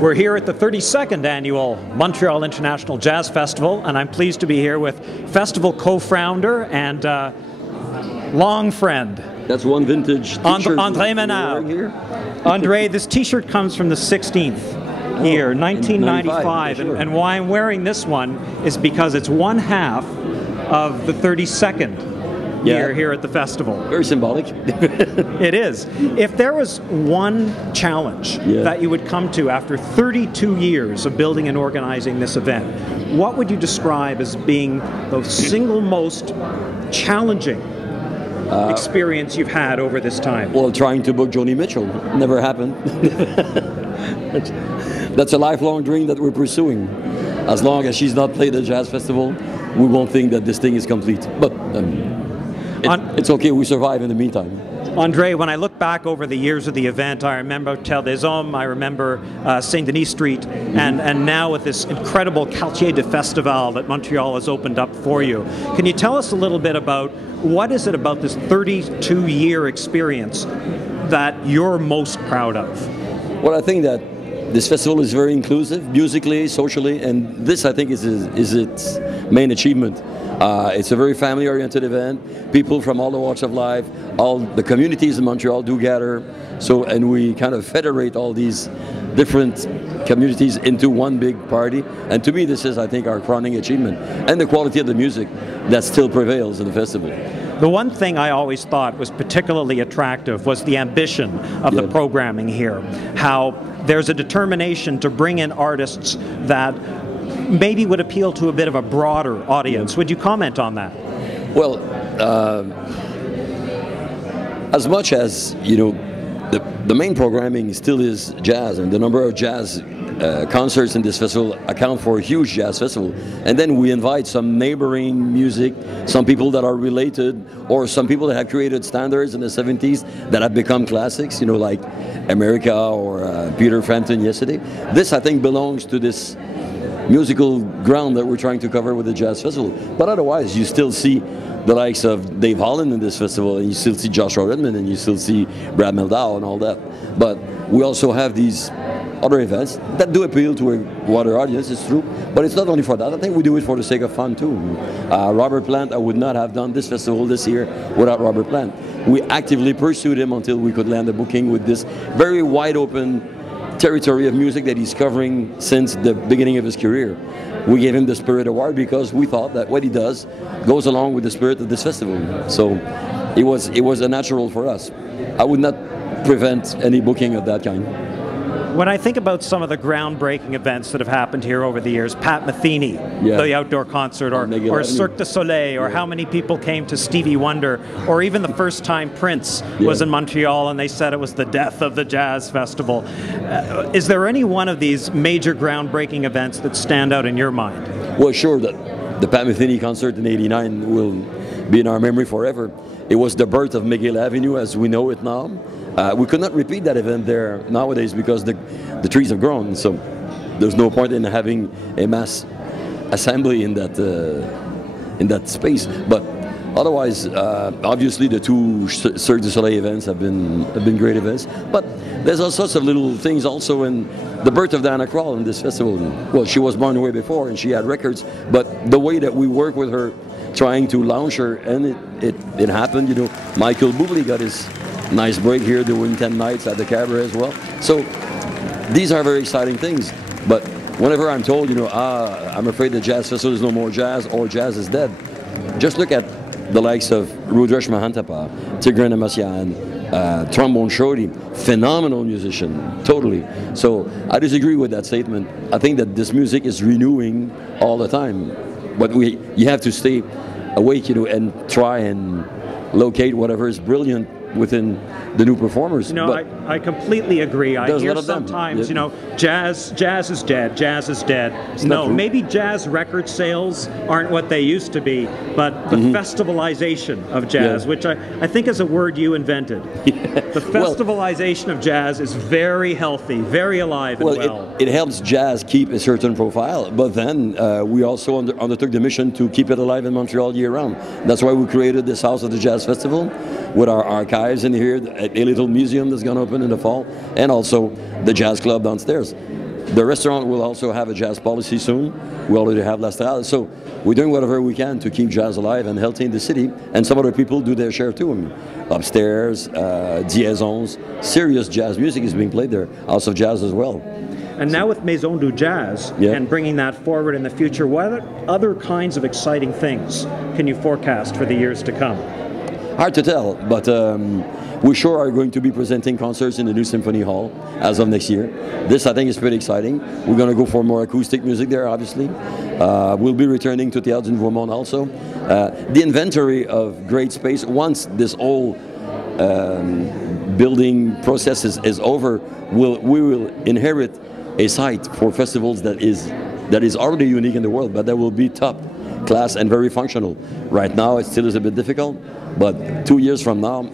We're here at the 32nd annual Montreal International Jazz Festival, and I'm pleased to be here with festival co-founder and long friend. That's one vintage t-shirt. André Menard. André, this t-shirt comes from the 16th year, 1995, sure. and why I'm wearing this one is because it's one half of the 32nd year here at the festival. Very symbolic. It is. If there was one challenge that you would come to after 32 years of building and organizing this event, what would you describe as being the single most challenging experience you've had over this time? Well, trying to book Joni Mitchell never happened. That's a lifelong dream that we're pursuing. As long as she's not played at Jazz Festival, we won't think that this thing is complete. But it's okay, we survive in the meantime. André, when I look back over the years of the event, I remember Hotel des Hommes, I remember Saint Denis Street, and now with this incredible Quartier de Festival that Montreal has opened up for you. Can you tell us a little bit about what is it about this 32-year experience that you're most proud of? Well, I think that this festival is very inclusive, musically, socially, and this, I think, is its main achievement. It's a very family-oriented event. People from all the walks of life, all the communities in Montreal do gather. So, and we kind of federate all these different communities into one big party. And to me, this is, I think, our crowning achievement. And the quality of the music that still prevails in the festival. The one thing I always thought was particularly attractive was the ambition of the programming here. How there's a determination to bring in artists that maybe would appeal to a bit of a broader audience. Would you comment on that? Well, as much as, you know, the main programming still is jazz, and the number of jazz concerts in this festival account for a huge jazz festival. And then we invite some neighboring music, some people that are related, or some people that have created standards in the 70s that have become classics, you know, like America or Peter Frampton yesterday. This, I think, belongs to this musical ground that we're trying to cover with the Jazz Festival. But otherwise, you still see the likes of Dave Holland in this festival, and you still see Joshua Redman, and you still see Brad Meldau and all that. But we also have these other events that do appeal to a wider audience, it's true. But it's not only for that. I think we do it for the sake of fun too. Robert Plant, I would not have done this festival this year without Robert Plant. We actively pursued him until we could land a booking with this very wide open territory of music that he's covering since the beginning of his career. We gave him the Spirit Award because we thought that what he does goes along with the spirit of this festival. So it was a natural for us. I would not prevent any booking of that kind. When I think about some of the groundbreaking events that have happened here over the years, Pat Metheny, the outdoor concert, or Cirque du Soleil, or how many people came to Stevie Wonder, or even the first time Prince was in Montreal and they said it was the death of the Jazz Festival. Is there any one of these major groundbreaking events that stand out in your mind? Well, sure, the Pat Metheny concert in '89 will be in our memory forever. It was the birth of McGill Avenue as we know it now. We could not repeat that event there nowadays because the trees have grown, so there's no point in having a mass assembly in that space. But otherwise, obviously the two Cirque du Soleil events have been great events. But there's all sorts of little things also in the birth of Diana Krall in this festival. Well, she was born way before and she had records, but the way that we work with her, trying to launch her, and it happened. You know, Michael Bublé got his nice break here doing 10 nights at the Cabaret as well. So these are very exciting things. But whenever I'm told, you know, I'm afraid the Jazz Festival is no more jazz or jazz is dead, just look at the likes of Rudresh Mahantapa, Tigran Amassian, Trombone Shorty, phenomenal musician, totally. So I disagree with that statement. I think that this music is renewing all the time. But you have to stay awake, you know, and try and locate whatever is brilliant within the new performers. You know, I completely agree. I hear sometimes, you know, jazz is dead, jazz is dead. No, maybe jazz record sales aren't what they used to be, but the festivalization of jazz, which I think is a word you invented. The festivalization of jazz is very healthy, very alive and well. It helps jazz keep a certain profile, but then we also undertook the mission to keep it alive in Montreal year-round. That's why we created this House of the Jazz Festival with our archives in here, a little museum that's going to open in the fall, and also the jazz club downstairs. The restaurant will also have a jazz policy soon. We already have La Strada. So we're doing whatever we can to keep jazz alive and healthy in the city. And some other people do their share too. I mean, upstairs, Diazons, serious jazz music is being played there. House of Jazz as well. And now with Maison du Jazz and bringing that forward in the future, what other kinds of exciting things can you forecast for the years to come? Hard to tell, but we sure are going to be presenting concerts in the new Symphony Hall as of next year. This, I think, is pretty exciting. We're going to go for more acoustic music there, obviously. We'll be returning to Théâtre du Nouveau Monde also. The inventory of great space, once this whole building process is over, we will inherit a site for festivals that is already unique in the world, but that will be top class and very functional. Right now it still is a bit difficult, but 2 years from now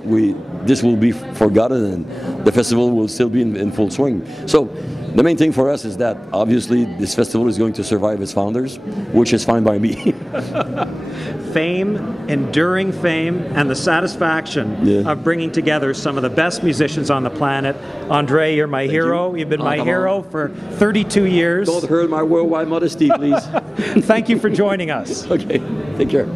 this will be forgotten and the festival will still be in full swing. So the main thing for us is that obviously this festival is going to survive its founders, which is fine by me. Fame, enduring fame, and the satisfaction of bringing together some of the best musicians on the planet. Andre, you're my hero. You've been my hero for 32 years. Don't hurt my worldwide modesty, please. Thank you for joining us. Okay, take care.